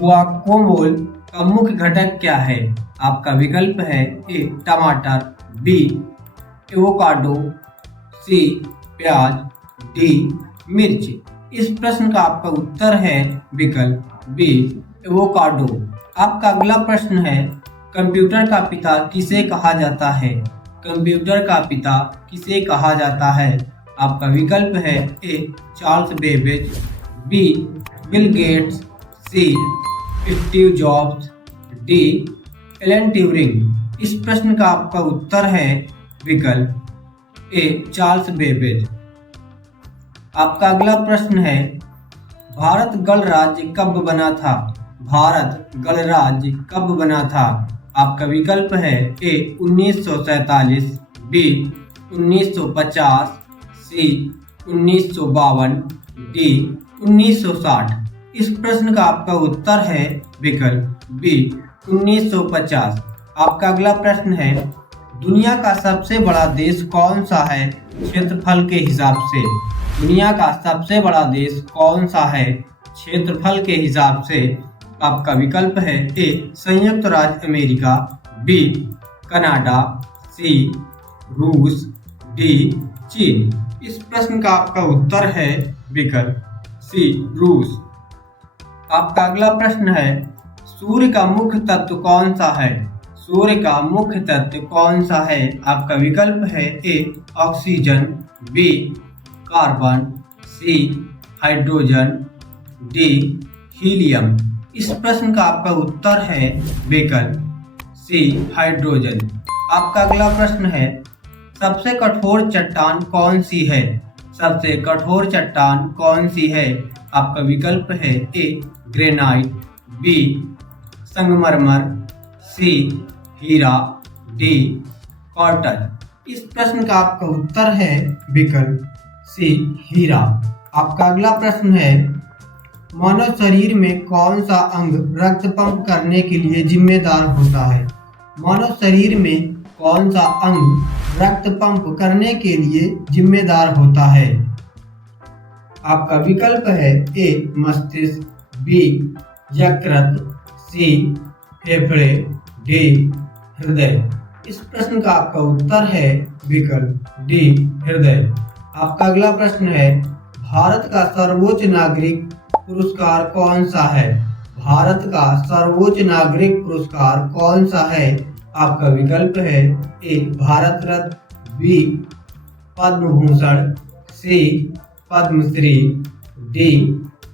Guacamole का मुख्य घटक क्या है? आपका विकल्प है ए टमाटर, बी एवोकाडो, सी प्याज, डी मिर्च। इस प्रश्न का आपका उत्तर है विकल्प बी एवोकाडो। आपका अगला प्रश्न है कंप्यूटर का पिता किसे कहा जाता है? कंप्यूटर का पिता किसे कहा जाता है? आपका विकल्प है A Charles Babbage, B Bill Gates, C Steve Jobs, D Alan Turing. इस प्रश्न का आपका उत्तर है विकल्प ए चार्ल्स बेबेज। आपका अगला प्रश्न है भारत गणराज्य कब बना था? भारत गणराज्य कब बना था? आपका विकल्प है ए 1947, बी 1950, सी 1952, डी 1960। इस प्रश्न का आपका उत्तर है विकल्प बी 1950। आपका अगला प्रश्न है दुनिया का सबसे बड़ा देश कौन सा है क्षेत्रफल के हिसाब से? दुनिया का सबसे बड़ा देश कौन सा है क्षेत्रफल के हिसाब से? आपका विकल्प है ए संयुक्त राज्य अमेरिका, बी कनाडा, सी रूस, डी चीन। इस प्रश्न का आपका उत्तर है विकल्प सी रूस। आपका अगला प्रश्न है सूर्य का मुख्य तत्व कौन सा है? सूर्य का मुख्य तत्व कौन सा है? आपका विकल्प है A oxygen, B carbon, C hydrogen, D helium. इस प्रश्न का आपका उत्तर है विकल्प सी हाइड्रोजन। आपका अगला प्रश्न है सबसे कठोर चट्टान कौन सी है? सबसे कठोर चट्टान कौन सी है? आपका विकल्प है ए ग्रेनाइट, बी संगमरमर, सी हीरा, डी कॉर्टज। इस प्रश्न का आपका उत्तर है विकल्प सी हीरा। आपका अगला प्रश्न है मानव शरीर में कौन सा अंग रक्त पंप करने के लिए जिम्मेदार होता है? मानव शरीर में कौन सा अंग रक्त पंप करने के लिए जिम्मेदार होता है? आपका विकल्प है ए मस्तिष्क, बी यकृत, सी फेफड़े, डी हृदय। इस प्रश्न का आपका उत्तर है विकल्प डी हृदय। आपका अगला प्रश्न है भारत का सर्वोच्च नागरिक पुरस्कार कौन सा है? भारत का सर्वोच्च नागरिक पुरस्कार कौन सा है? आपका विकल्प है ए भारत रत्न, बी पद्म भूषण, सी पद्मश्री, डी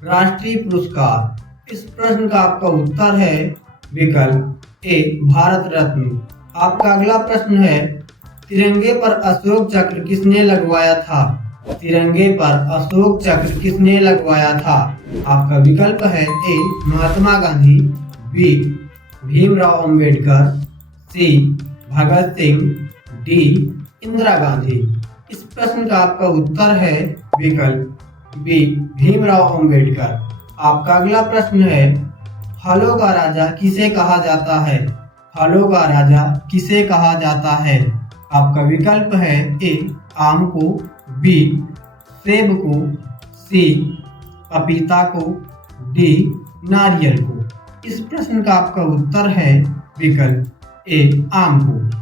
राष्ट्रीय पुरस्कार। इस प्रश्न का आपका उत्तर है विकल्प ए भारत रत्न। आपका अगला प्रश्न है तिरंगे पर अशोक चक्र किसने लगवाया था? तिरंगे पर अशोक चक्र किसने लगवाया था? आपका विकल्प है ए महात्मा गांधी, बी भीमराव अंबेडकर, सी भगत सिंह, डी इंदिरा गांधी। इस प्रश्न का आपका उत्तर है विकल्प बी भीमराव अंबेडकर। आपका अगला प्रश्न है फलों का राजा किसे कहा जाता है? फलों का राजा किसे कहा जाता है? आपका विकल्प है ए आम को, बी सेब को, सी पपीता को, डी नारियल को। इस प्रश्न का आपका उत्तर है विकल्प ए आम को।